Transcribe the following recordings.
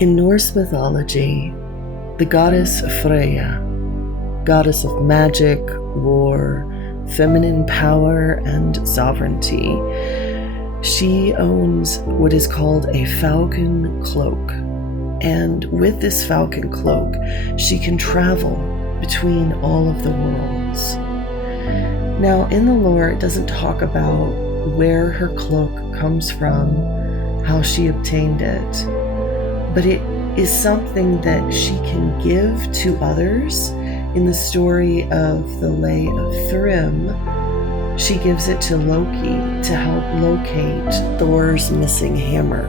In Norse mythology, the goddess Freyja, goddess of magic, war, feminine power, and sovereignty, she owns what is called a falcon cloak. And with this falcon cloak, she can travel between all of the worlds. Now, in the lore, it doesn't talk about where her cloak comes from, how she obtained it, but it is something that she can give to others. In the story of the Lay of Thrym, she gives it to Loki to help locate Thor's missing hammer.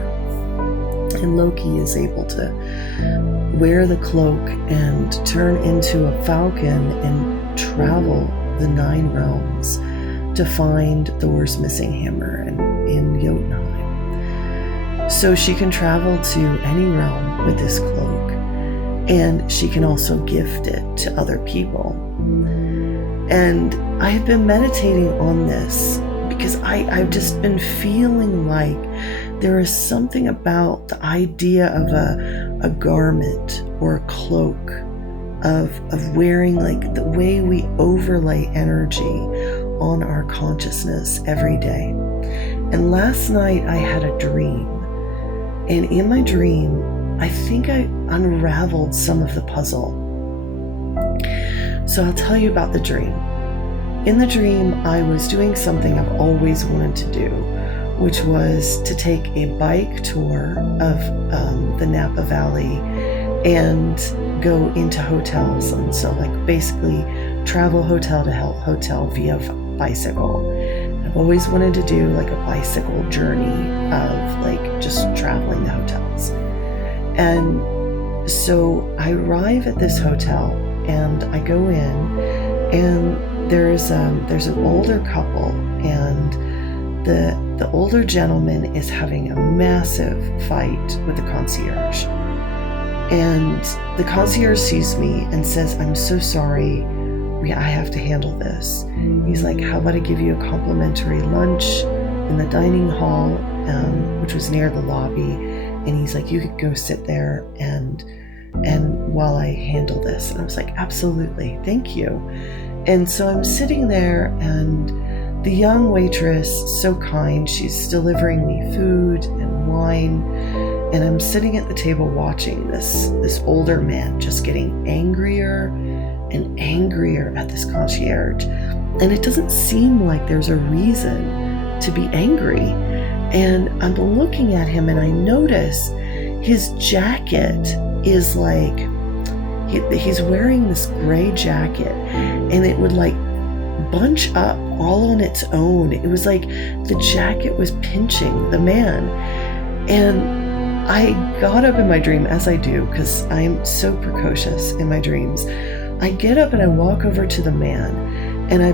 And Loki is able to wear the cloak and turn into a falcon and travel the 9 realms to find Thor's missing hammer in Jotunheim. So she can travel to any realm with this cloak, and she can also gift it to other people. And I have been meditating on this because I've just been feeling like there is something about the idea of a garment or a cloak, of wearing, like the way we overlay energy on our consciousness every day. And last night I had a dream. And in my dream, I think I unraveled some of the puzzle. So I'll tell you about the dream. In the dream, I was doing something I've always wanted to do, which was to take a bike tour of the Napa Valley and go into hotels. And so basically travel hotel to hotel via bicycle. I've always wanted to do a bicycle journey of just traveling the hotels. And so I arrive at this hotel and I go in, and there's an older couple, and the older gentleman is having a massive fight with the concierge. And the concierge sees me and says, "I'm so sorry, I have to handle this." He's like, "How about I give you a complimentary lunch in the dining hall," which was near the lobby. And he's like, "You could go sit there and while I handle this." And I was like, "Absolutely, thank you." And so I'm sitting there, and the young waitress, so kind, she's delivering me food and wine. And I'm sitting at the table watching this older man just getting angrier and angrier at this concierge. And it doesn't seem like there's a reason to be angry. And I'm looking at him, and I notice his jacket is he's wearing this gray jacket, and it would bunch up all on its own. It was like the jacket was pinching the man. And I got up in my dream, as I do, because I am so precocious in my dreams. I get up and I walk over to the man, and I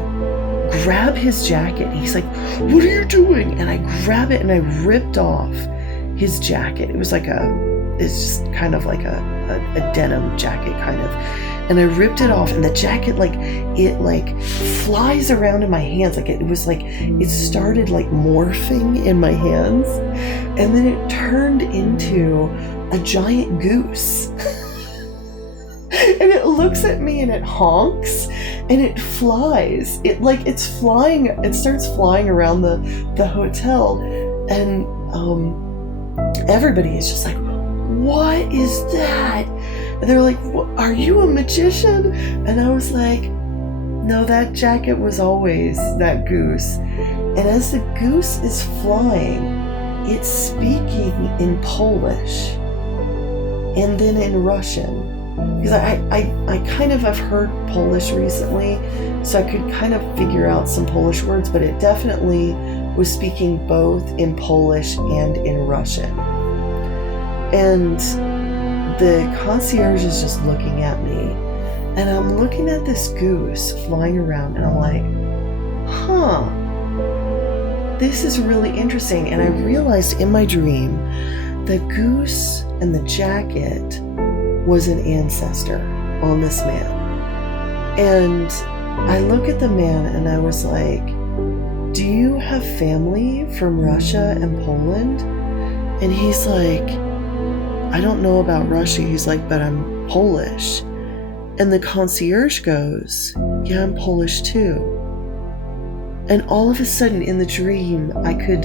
grab his jacket. He's like, "What are you doing?" And I grab it and I ripped off his jacket. It was it's just kind of like a denim jacket kind of. And I ripped it off, and the jacket flies around in my hands. It started morphing in my hands, and then it turned into a giant goose. And it looks at me and it honks and it flies. It's flying. It starts flying around the hotel, and everybody is just like, "What is that?" And they're like, "Are you a magician?" And I was like, "No, that jacket was always that goose." And as the goose is flying, it's speaking in Polish and then in Russian. Because I kind of have heard Polish recently, so I could kind of figure out some Polish words, but it definitely was speaking both in Polish and in Russian. And the concierge is just looking at me, and I'm looking at this goose flying around, and I'm like, this is really interesting. And I realized in my dream, the goose and the jacket was an ancestor on this man. And I look at the man and I was like, "Do you have family from Russia and Poland?" And he's like, I don't know about Russia. He's like, but I'm Polish. And the concierge goes, yeah, I'm Polish too. And all of a sudden in the dream, I could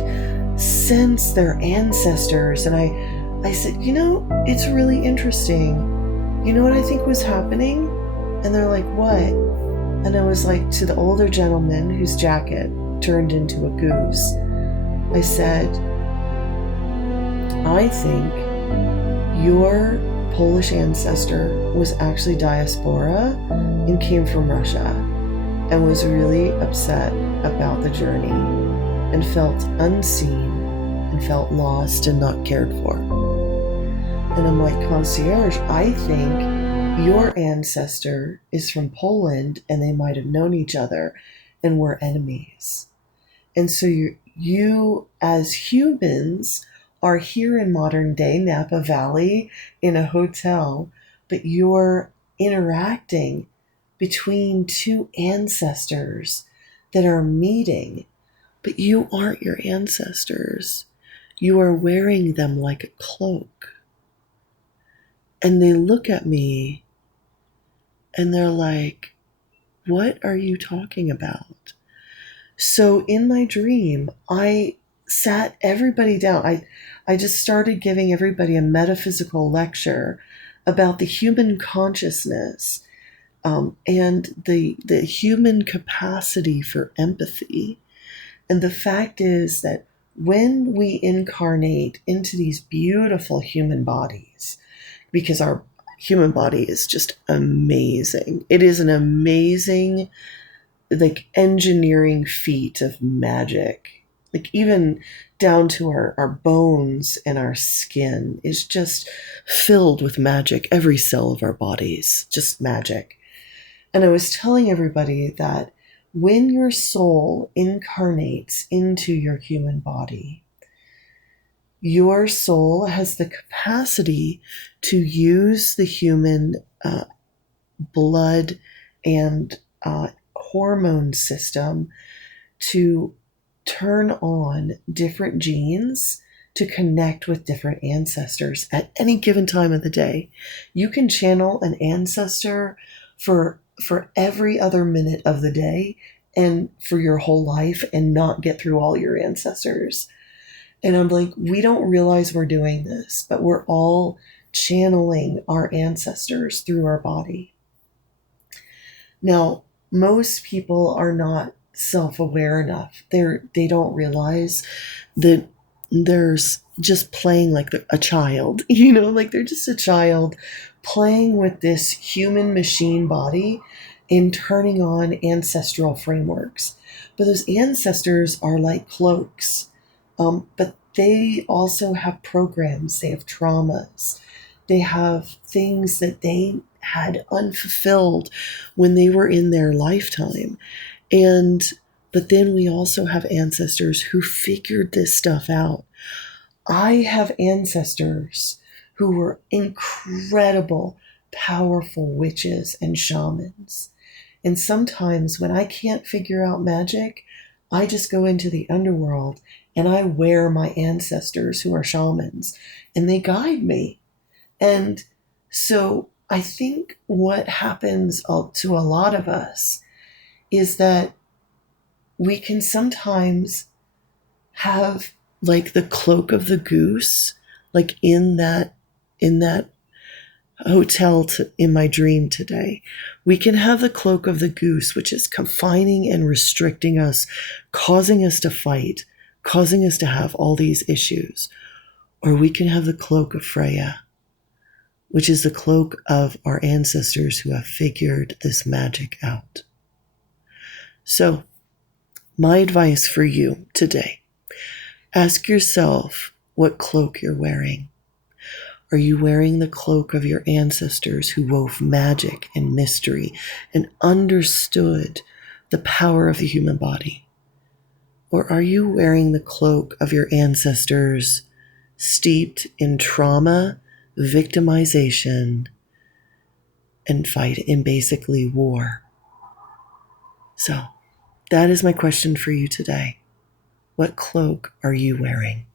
sense their ancestors. And I said, it's really interesting. You know what I think was happening? And they're like, what? And I was like, to the older gentleman whose jacket turned into a goose, I said, I think your Polish ancestor was actually diaspora and came from Russia and was really upset about the journey and felt unseen and felt lost and not cared for. And I'm like, concierge, I think your ancestor is from Poland and they might have known each other and were enemies. And so you as humans are here in modern day Napa Valley in a hotel, but you're interacting between two ancestors that are meeting, but you aren't your ancestors. You are wearing them like a cloak. And they look at me and they're like, what are you talking about? So in my dream, I sat everybody down. I just started giving everybody a metaphysical lecture about the human consciousness and the human capacity for empathy. And the fact is that when we incarnate into these beautiful human bodies, because our human body is just amazing. It is an amazing, like, engineering feat of magic. Like, even down to our bones and our skin is just filled with magic. Every cell of our bodies, just magic. And I was telling everybody that when your soul incarnates into your human body, your soul has the capacity to use the human blood and hormone system to turn on different genes to connect with different ancestors at any given time of the day. You can channel an ancestor for every other minute of the day and for your whole life and not get through all your ancestors. And I'm like, we don't realize we're doing this, but we're all channeling our ancestors through our body. Now, most people are not self-aware enough. They don't realize that there's just playing like a child, like they're just a child playing with this human machine body and turning on ancestral frameworks. But those ancestors are like cloaks. But they also have programs, they have traumas, they have things that they had unfulfilled when they were in their lifetime. But then we also have ancestors who figured this stuff out. I have ancestors who were incredible, powerful witches and shamans. And sometimes when I can't figure out magic, I just go into the underworld and I wear my ancestors who are shamans and they guide me. And so I think what happens to a lot of us is that we can sometimes have like the cloak of the goose, like in that hotel in my dream today. We can have the cloak of the goose, which is confining and restricting us, causing us to fight, causing us to have all these issues. Or we can have the cloak of Freyja, which is the cloak of our ancestors who have figured this magic out. So, my advice for you today, ask yourself what cloak you're wearing. Are you wearing the cloak of your ancestors who wove magic and mystery and understood the power of the human body? Or are you wearing the cloak of your ancestors steeped in trauma, victimization, and fight in basically war? So that is my question for you today. What cloak are you wearing?